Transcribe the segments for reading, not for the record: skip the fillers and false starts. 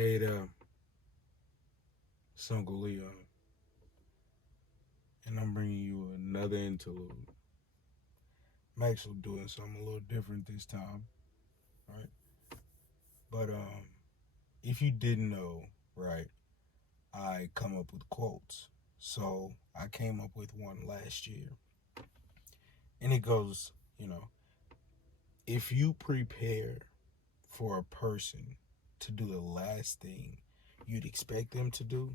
Hey there, it's Uncle Leon, and I'm bringing you another interlude. I'm actually doing something a little different this time, right? But if you didn't know, right, I come up with quotes. So I came up with one last year, and it goes, if you prepare for a person to do the last thing you'd expect them to do,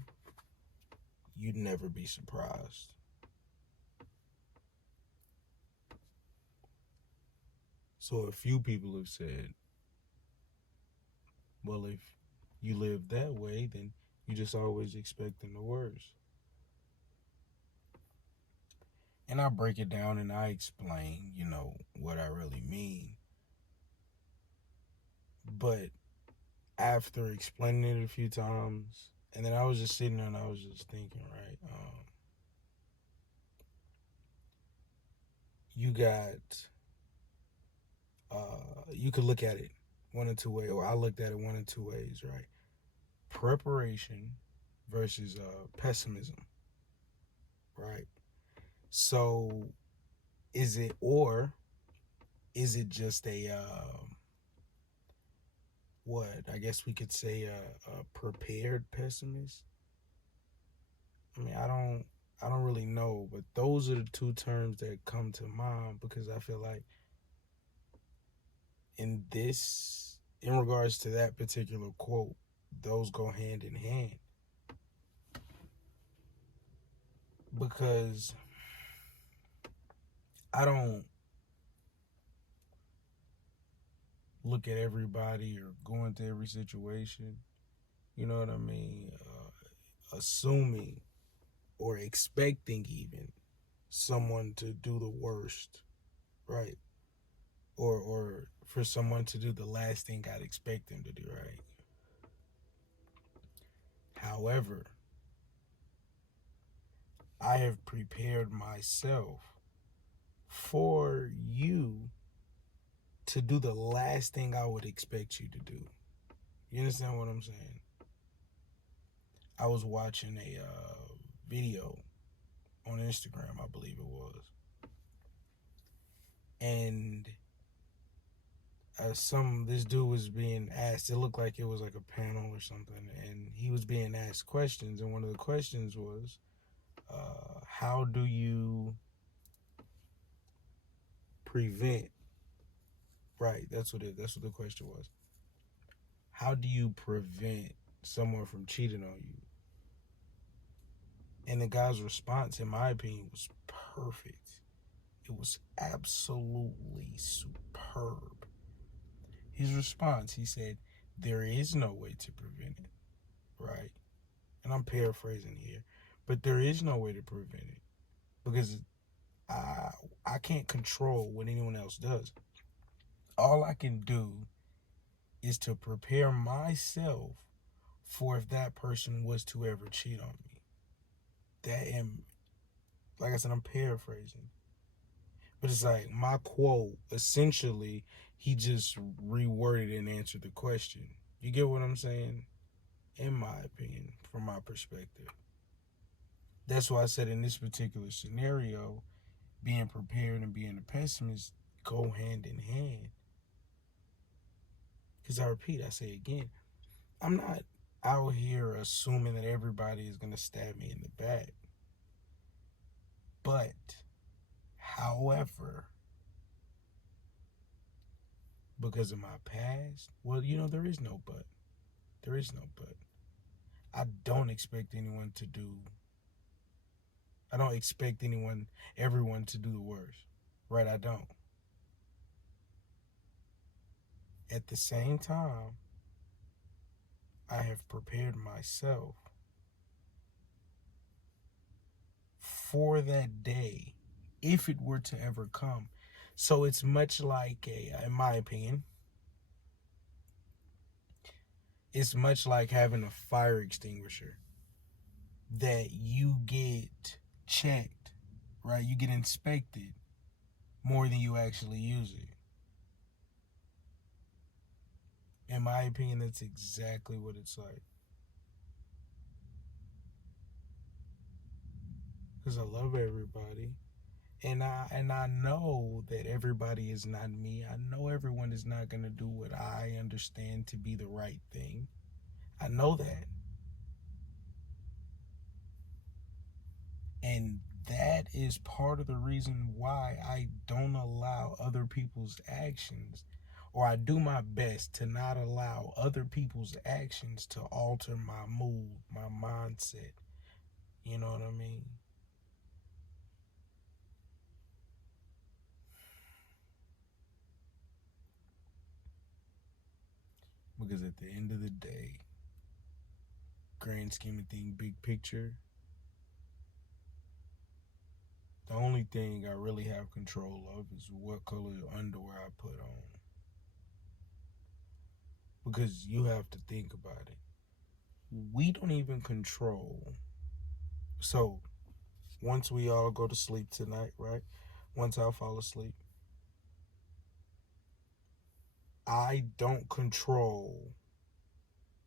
you'd never be surprised. So a few people have said, well, if you live that way, then you just always expecting the worst. And I break it down and I explain, what I really mean. But after explaining it a few times, and then I was just sitting there and I was just thinking, right? You got, you could look at it one or two ways, or I looked at it one or two ways, right? Preparation versus pessimism, right? So is it, or is it just a what I guess we could say a prepared pessimist? I mean, I don't really know, but those are the two terms that come to mind because I feel like in regards to that particular quote, those go hand in hand because I don't look at everybody or go into every situation. You know what I mean? Assuming or expecting even someone to do the worst, right? Or for someone to do the last thing I'd expect them to do, right? However, I have prepared myself for you to do the last thing I would expect you to do. You understand what I'm saying? I was watching a video on Instagram, I believe it was, and this dude was being asked. It looked like it was like a panel or something, and he was being asked questions. And one of the questions was, "How do you prevent?" Right, that's what the question was. How do you prevent someone from cheating on you? And the guy's response, in my opinion, was perfect. It was absolutely superb. His response, he said, "There is no way to prevent it," right? And I'm paraphrasing here, but there is no way to prevent it because I I can't control what anyone else does. All I can do is to prepare myself for if that person was to ever cheat on me. That and like I said, I'm paraphrasing. But it's like my quote, essentially, he just reworded and answered the question. You get what I'm saying? In my opinion, from my perspective. That's why I said in this particular scenario, being prepared and being a pessimist go hand in hand. Because I repeat, I say again, I'm not out here assuming that everybody is going to stab me in the back. But, however, because of my past, well, there is no but. There is no but. I don't expect anyone to do, I don't expect everyone to do the worst. Right? I don't. At the same time, I have prepared myself for that day if it were to ever come. So it's much like in my opinion, it's much like having a fire extinguisher that you get checked, right? You get inspected more than you actually use it. In my opinion, that's exactly what it's like. Because I love everybody. And I know that everybody is not me. I know everyone is not gonna do what I understand to be the right thing. I know that. And that is part of the reason why I don't allow other people's actions, or I do my best to not allow other people's actions to alter my mood, my mindset. You know what I mean? Because at the end of the day, grand scheme of things, big picture, the only thing I really have control of is what color underwear I put on. Because you have to think about it. We don't even control. So, once we all go to sleep tonight, right? Once I fall asleep, I don't control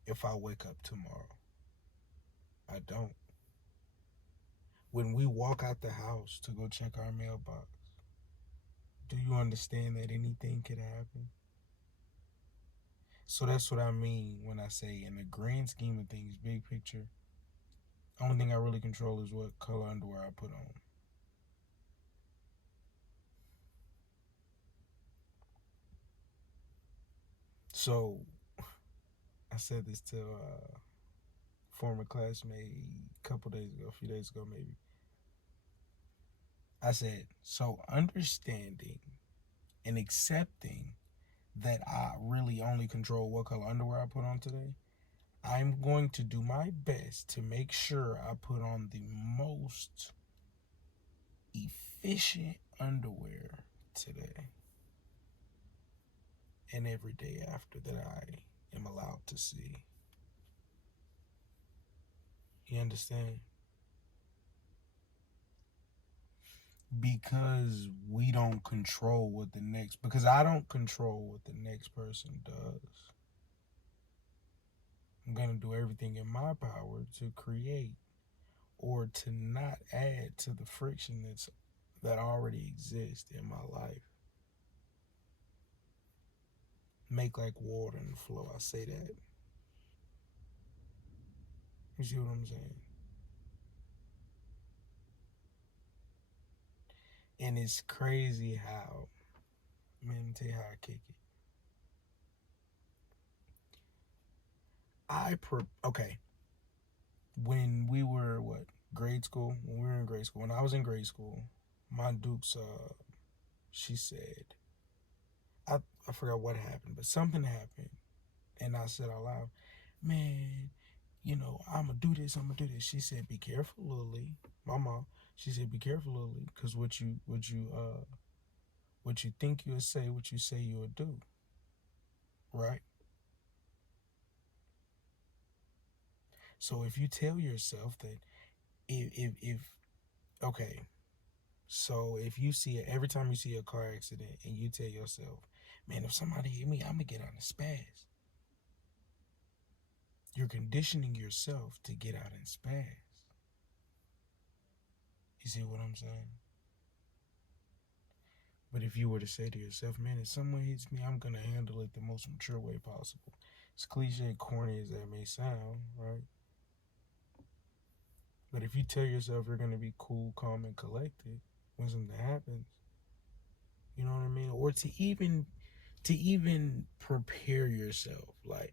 if I wake up tomorrow. I don't. When we walk out the house to go check our mailbox, do you understand that anything could happen? So that's what I mean when I say, in the grand scheme of things, big picture, the only thing I really control is what color underwear I put on. So I said this to a former classmate a couple days ago, a few days ago maybe. I said, so understanding and accepting that I really only control what color underwear I put on today, I'm going to do my best to make sure I put on the most efficient underwear today and every day after that I am allowed to see. You understand? Because we don't control what the next, because I don't control what the next person does. I'm going to do everything in my power to create or to not add to the friction that already exists in my life. Make like water and flow. I say that. You see what I'm saying? And it's crazy how, man, let me tell you how I kick it. Okay, when we were, what, grade school? When we were in grade school, when I was in grade school, my Dukes, she said, I forgot what happened, but something happened. And I said out loud, man, I'm going to do this, I'm going to do this. She said, be careful, Lily. My mom, she said, be careful, Lily, because what you think you'll say, what you say you'll do, right? So if you tell yourself that, if okay, so if you see it, every time you see a car accident and you tell yourself, man, if somebody hit me, I'm going to get out and spaz. You're conditioning yourself to get out and spaz. You see what I'm saying? But if you were to say to yourself, man, if someone hits me, I'm going to handle it the most mature way possible. As cliche, corny as that may sound, right? But if you tell yourself you're going to be cool, calm, and collected when something happens, you know what I mean? Or to even prepare yourself, like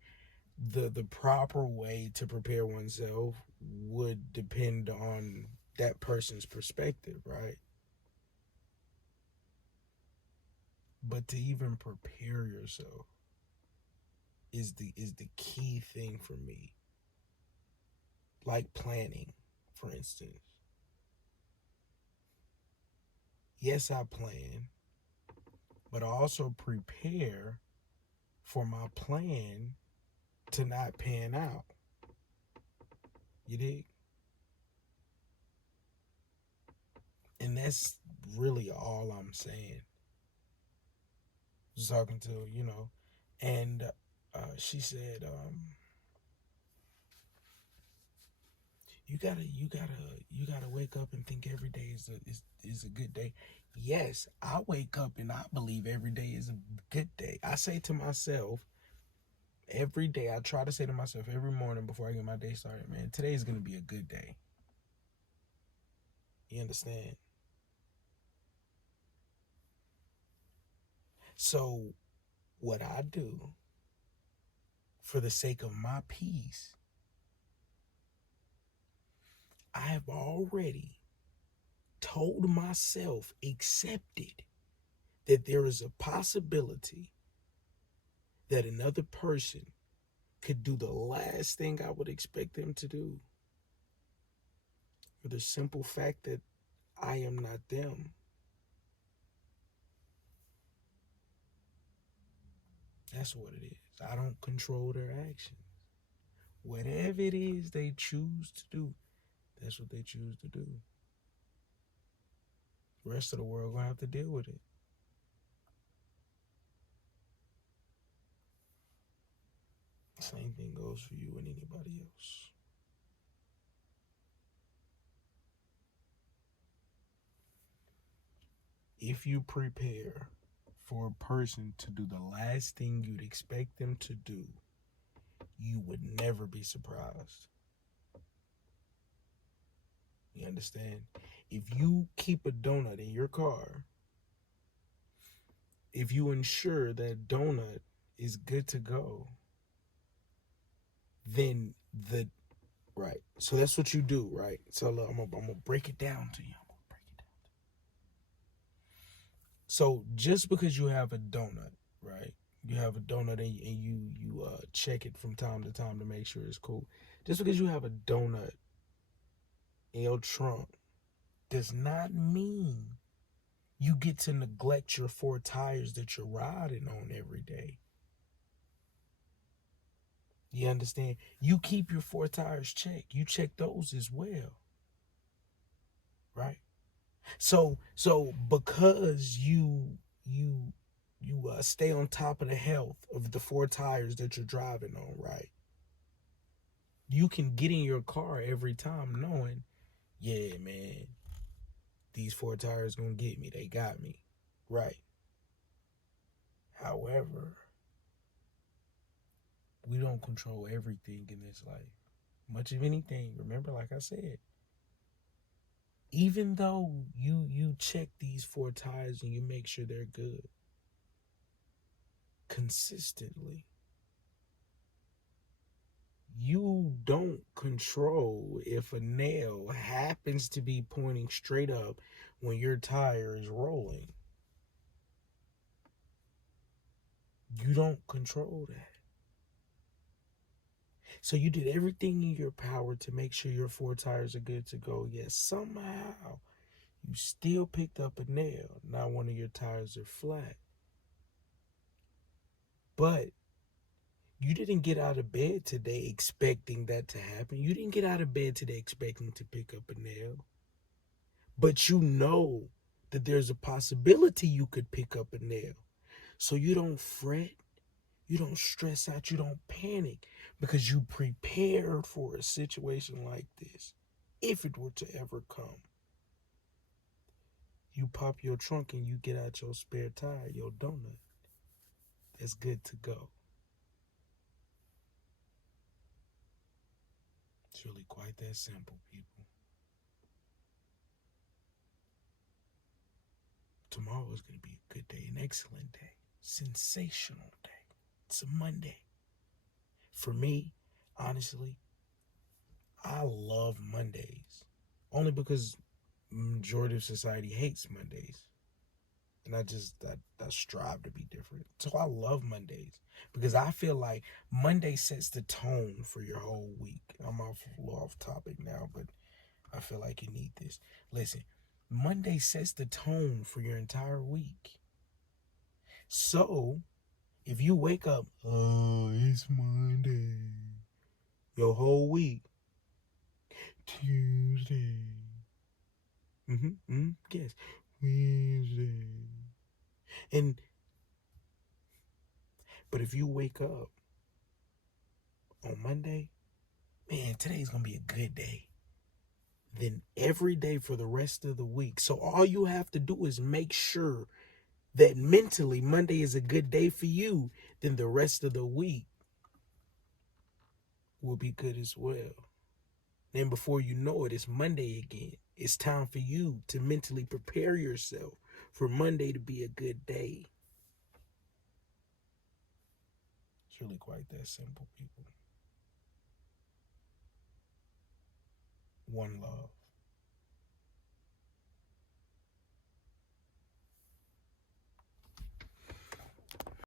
the proper way to prepare oneself would depend on that person's perspective, right? But to even prepare yourself is the key thing for me. Like planning, for instance. Yes, I plan, but I also prepare for my plan to not pan out. You dig? And that's really all I'm saying. Just talking to, and She said, you gotta wake up and think every day is a good day. Yes, I wake up and I believe every day is a good day. I say to myself every day, I try to say to myself every morning before I get my day started, man, today is gonna be a good day. You understand? So what I do for the sake of my peace, I have already told myself, accepted that there is a possibility that another person could do the last thing I would expect them to do, for the simple fact that I am not them. That's what it is. I don't control their actions. Whatever it is they choose to do, that's what they choose to do. The rest of the world gonna have to deal with it. Same thing goes for you and anybody else. If you prepare for a person to do the last thing you'd expect them to do, you would never be surprised. You understand? If you keep a donut in your car, if you ensure that donut is good to go, then right. So that's what you do, right? So look, I'm gonna break it down to you. So just because you have a donut, right? You have a donut and you check it from time to time to make sure it's cool. Just because you have a donut in your trunk does not mean you get to neglect your four tires that you're riding on every day. You understand? You keep your four tires checked. You check those as well, right? So because you stay on top of the health of the four tires that you're driving on, right? You can get in your car every time knowing, yeah, man, these four tires gonna get me. They got me, right? However, we don't control everything in this life. Much of anything, remember, like I said, even though you check these four tires and you make sure they're good consistently, you don't control if a nail happens to be pointing straight up when your tire is rolling. You don't control that. So you did everything in your power to make sure your four tires are good to go, yet somehow you still picked up a nail. Now one of your tires are flat. But you didn't get out of bed today expecting that to happen. You didn't get out of bed today expecting to pick up a nail. But you know that there's a possibility you could pick up a nail. So you don't fret, you don't stress out, you don't panic, because you prepared for a situation like this. If it were to ever come, you pop your trunk and you get out your spare tire, your donut. That's good to go. It's really quite that simple, people. Tomorrow is going to be a good day, an excellent day, sensational day. It's a Monday. For me, honestly, I love Mondays. Only because majority of society hates Mondays. And I strive to be different. So I love Mondays because I feel like Monday sets the tone for your whole week. I'm off topic now, but I feel like you need this. Listen, Monday sets the tone for your entire week. So if you wake up, oh, it's Monday, your whole week, Tuesday, yes, Wednesday, and but if you wake up on Monday, man, today's going to be a good day. Then every day for the rest of the week. So all you have to do is make sure that mentally Monday is a good day for you. Then the rest of the week will be good as well. Then before you know it, it's Monday again. It's time for you to mentally prepare yourself for Monday to be a good day. It's really quite that simple, people. One love.